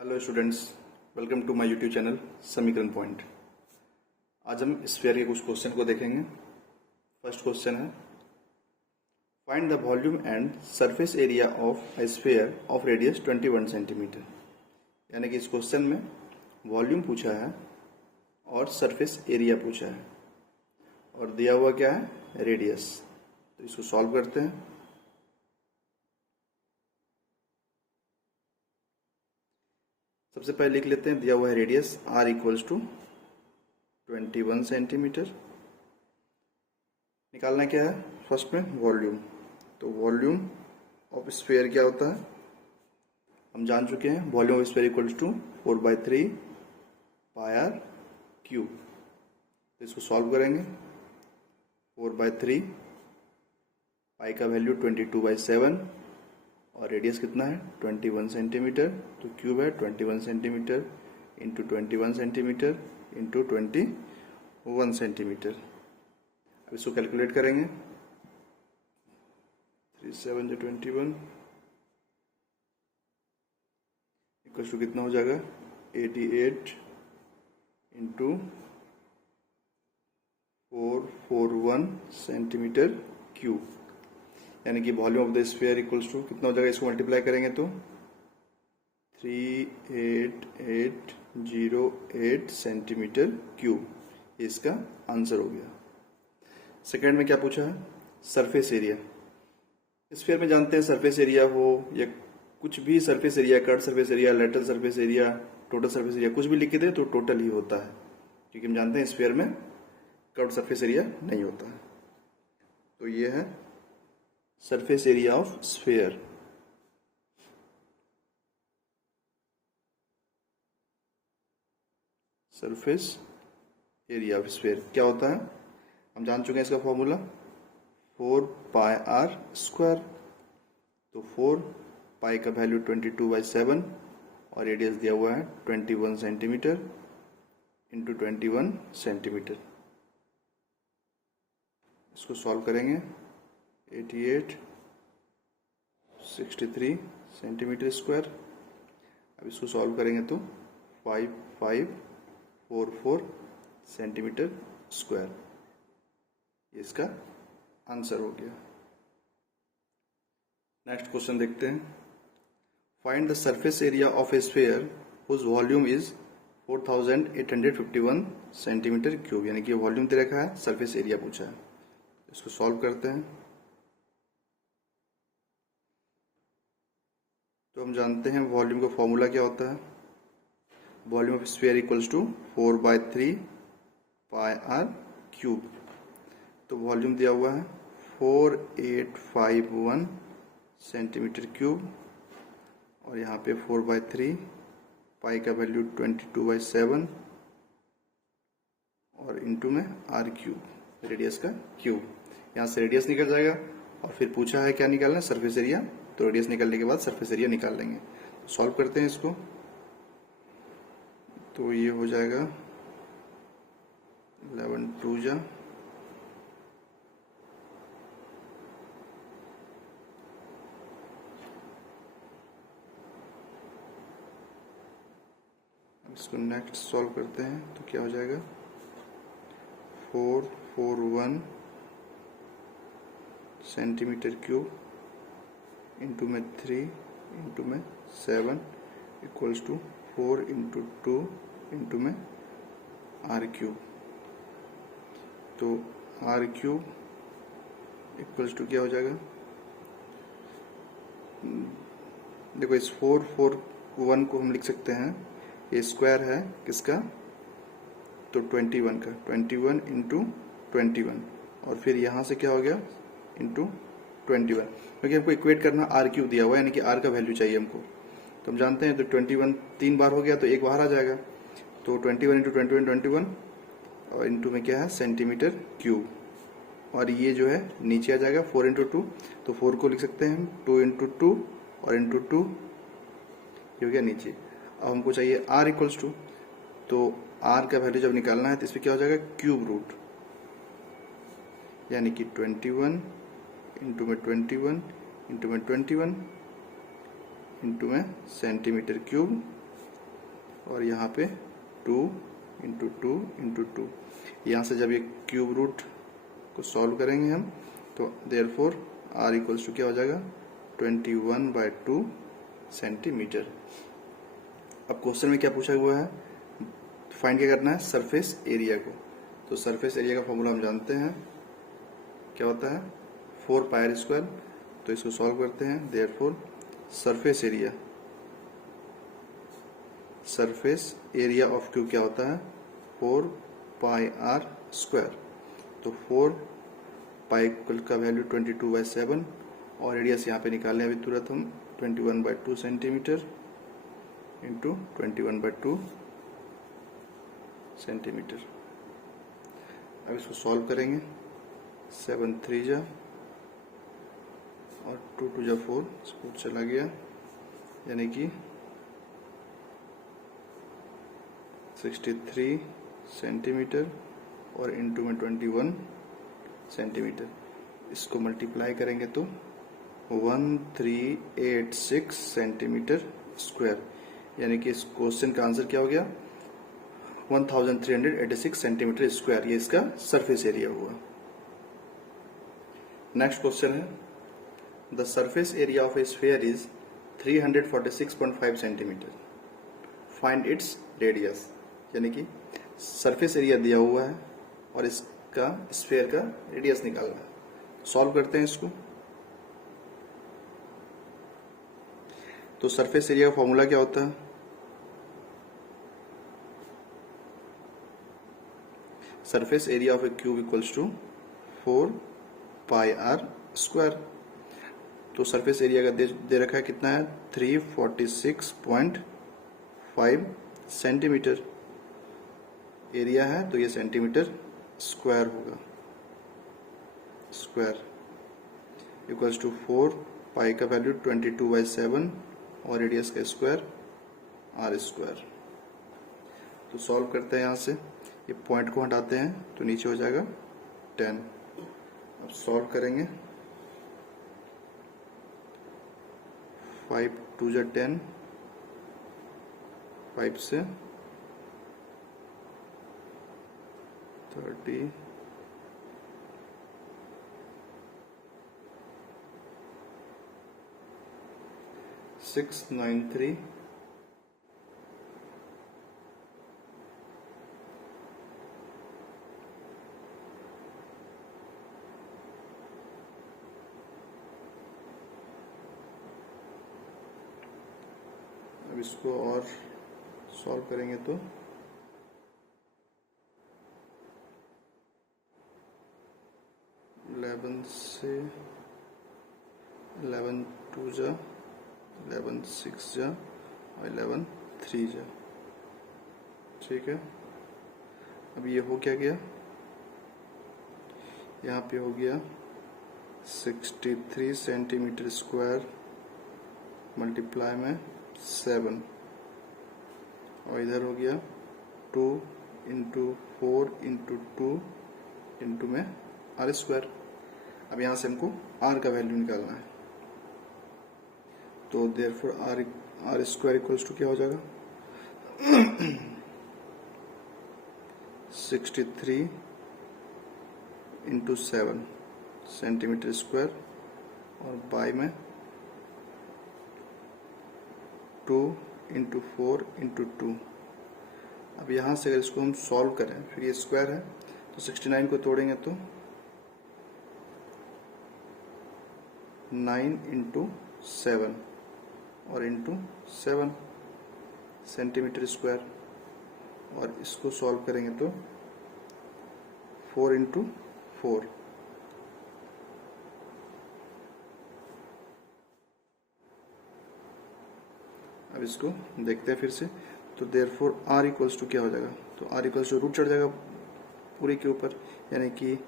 Hello students, welcome to my YouTube channel Samikaran point. आज हम sphere के कुछ क्वेश्चन को देखेंगे। फर्स्ट क्वेश्चन है, find the volume and surface area of a sphere of radius 21 centimetre. यानी कि इस क्वेश्चन में वॉल्यूम पूछा है और सरफेस एरिया पूछा है और दिया हुआ क्या है, रेडियस। तो इसको सॉल्व करते हैं। सबसे पहले लिख लेते हैं, दिया हुआ है radius r equals to 21 centimetre. निकालना क्या है, फर्स्ट में वॉल्यूम। तो वॉल्यूम ऑफ स्फीयर क्या होता है, हम जान चुके हैं। Volume of sphere equals to 4/3 pi r cube. तो इसको सॉल्व करेंगे। 4/3 पाई का वैल्यू 22/7 और रेडियस कितना है 21 सेंटीमीटर। तो क्यूब है 21 centimetre into 21 centimetre into 21 centimetre. अब इसको कैलकुलेट करेंगे। 3 7 21 इक्वल्स टू कितना हो जाएगा 88 इंटू 441 सेंटीमीटर क्यूब। यानी कि volume of the sphere equals to कितना हो जाएगा, इसको मल्टीप्लाई करेंगे तो 38808 सेंटीमीटर क्यूब। ये इसका आंसर हो गया। सेकंड में क्या पूछा है, सरफेस एरिया। स्फीयर में जानते हैं सरफेस एरिया हो या कुछ भी surface area, cut surface area, lateral surface area, total surface area, कुछ भी लिख के दे तो टोटल ही होता है, क्योंकि हम जानते हैं स्फीयर में कर्व सरफेस एरिया नहीं होता है। तो ये है surface area of sphere. Surface area of sphere क्या होता है, हम जान चुके हैं इसका फॉर्मूला 4 पाई आर स्क्वायर। तो 4 पाई का वैल्यू 22/7 और रेडियस दिया हुआ है 21 सेंटीमीटर इंटू 21 सेंटीमीटर। इसको सॉल्व करेंगे। 88 63 सेंटीमीटर स्क्वायर। अब इसको सॉल्व करेंगे तो 5544 सेंटीमीटर स्क्वायर। ये इसका आंसर हो गया। नेक्स्ट क्वेश्चन देखते हैं, find the surface area of a sphere whose volume is 4851 centimetre cube. यानी कि वॉल्यूम दे रखा है, सरफेस एरिया पूछा है। इसको सॉल्व करते हैं। तो हम जानते हैं वॉल्यूम का फॉर्मूला क्या होता है, volume of sphere equals to 4/3 pi r cube. तो वॉल्यूम दिया हुआ है 4851 सेंटीमीटर क्यूब और यहाँ पे 4/3 पाई का वैल्यू 22/7 और इंटू में आर क्यूब, रेडियस का क्यूब। यहाँ से रेडियस निकल जाएगा और फिर पूछा है क्या निकालना है, सरफेस एरिया। तो रेडियस निकलने के बाद सरफेस एरिया निकाल लेंगे। तो सॉल्व करते हैं इसको। तो ये हो जाएगा 11 2 जा इसको नेक्स्ट सॉल्व करते हैं तो क्या हो जाएगा 441 सेंटीमीटर क्यूब इंटू में 3 इंटू में 7 इक्वल्स टू 4 इंटू 2 इंटू में आर क्यूब। तो आर क्यूब इक्वल्स टू क्या हो जाएगा, देखो इस 441 को हम लिख सकते हैं, ये स्क्वायर है किसका, तो 21 का, 21 इंटू 21 और फिर यहाँ से क्या हो गया इंटू 21, क्योंकि हमको इक्वेट करना आर क्यूब दिया हुआ है, यानी कि आर का वैल्यू चाहिए हमको। तो हम जानते हैं तो 21 3 बार हो गया तो एक बाहर आ जाएगा। तो 21 इंटू 21 और इंटू में क्या है सेंटीमीटर क्यूब और ये जो है नीचे आ जाएगा 4 इंटू 2। तो 4 को लिख सकते हैं हम 2 इंटू 2 और इंटू 2, ये हो गया नीचे। अब हमको चाहिए आर इक्वल्स टू, तो आर का वैल्यू जब निकालना है तो इसमें क्या हो जाएगा क्यूब रूट, यानी कि 21 इंटू में 21 इंटू में 21 इंटू में सेंटीमीटर क्यूब और यहाँ पे 2 इंटू 2 इंटू 2। यहाँ से जब ये क्यूब रूट को सॉल्व करेंगे हम तो देयरफॉर r इक्वल्स टू क्या हो जाएगा 21/2 सेंटीमीटर। अब क्वेश्चन में क्या पूछा हुआ है, फाइंड क्या करना है, सरफेस एरिया को। तो सरफेस एरिया का फॉर्मूला हम जानते हैं, क्या होता है 4πr²। तो इसको सॉल्व करते हैं, therefore surface area of cube क्या होता है 4πr²। तो 4 पाई का वैल्यू 22/7 और रेडियस यहाँ पे निकालने अभी तुरंत हम 21/2 सेंटीमीटर इंटू 21/2 सेंटीमीटर। अब इसको सॉल्व करेंगे, 7 3 जा और 2 2 जा 4, स्पूट चला गया, यानी कि 63 सेंटीमीटर और इंटू में 21 सेंटीमीटर। इसको मल्टीप्लाई करेंगे तो 1386 सेंटीमीटर स्क्वायर, यानी कि इस क्वेश्चन का आंसर क्या हो गया 1386 सेंटीमीटर स्क्वायर। ये इसका सरफेस एरिया हुआ। नेक्स्ट क्वेश्चन है, the surface area of a sphere is 346.5 centimetre, find its radius. यानी कि सरफेस एरिया दिया हुआ है और इसका स्फीयर का रेडियस निकालना है। सॉल्व करते हैं इसको। तो सरफेस एरिया का फॉर्मूला क्या होता है, surface area of a cube equals to 4πr²। तो सरफेस एरिया का दे रखा है कितना है 346.5 सेंटीमीटर। एरिया है तो ये सेंटीमीटर स्क्वायर होगा, स्क्वायर इक्वल्स टू 4 पाई का वैल्यू 22/7 और रेडियस का स्क्वायर r²। तो सॉल्व करते हैं, यहाँ से ये पॉइंट को हटाते हैं तो नीचे हो जाएगा 10। अब सॉल्व करेंगे, 5 2 जा 10, 5 से 30, 693 अब इसको और सॉल्व करेंगे तो 11 से 11 2 जा 11 6 जा और 11 3 जा। ठीक है, अब ये हो क्या गया, यहाँ पे हो गया 63 सेंटीमीटर स्क्वायर मल्टीप्लाई में 7 और इधर हो गया 2 इंटू 4 इंटू 2 इंटू में r²। अब यहाँ से हमको r का वैल्यू निकालना है, तो देयरफॉर r² इक्वल्स टू क्या हो जाएगा 63 इंटू 7 सेंटीमीटर स्क्वायर और बाई में 2 इंटू 4 इंटू 2। अब यहाँ से अगर इसको हम सॉल्व करें, फिर ये स्क्वायर है तो 69 को तोड़ेंगे तो 9 इंटू 7 और इंटू 7 सेंटीमीटर स्क्वायर, और इसको सॉल्व करेंगे तो 4 इंटू 4। अब इसको देखते हैं फिर से, तो देयरफॉर r इक्वल्स टू क्या हो जाएगा, तो r इक्वल्स टू रूट चढ़ जाएगा पूरे के ऊपर, यानी कि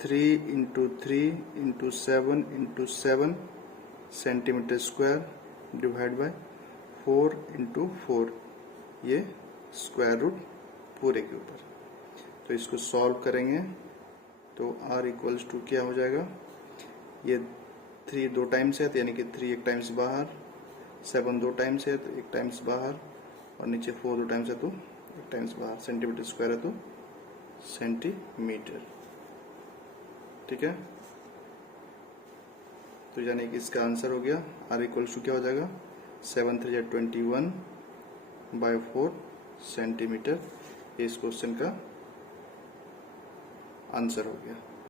3 into 3 into 7 into 7 centimetre square divide by 4 into 4, ये स्क्वायर रूट पूरे के ऊपर। तो इसको सॉल्व करेंगे तो r इक्वल्स टू क्या हो जाएगा, ये 3 2 टाइम्स है तो यानी कि 3 एक टाइम्स बाहर, 7 2 टाइम्स है तो एक टाइम्स बाहर और नीचे 4 2 टाइम्स है तो 1 टाइम्स बाहर, सेंटीमीटर स्क्वायर है तो सेंटीमीटर। ठीक है, तो यानी कि इसका आंसर हो गया आर इक्वल्स टू क्या हो जाएगा 7 3 21/4 सेंटीमीटर। इस क्वेश्चन का आंसर हो गया।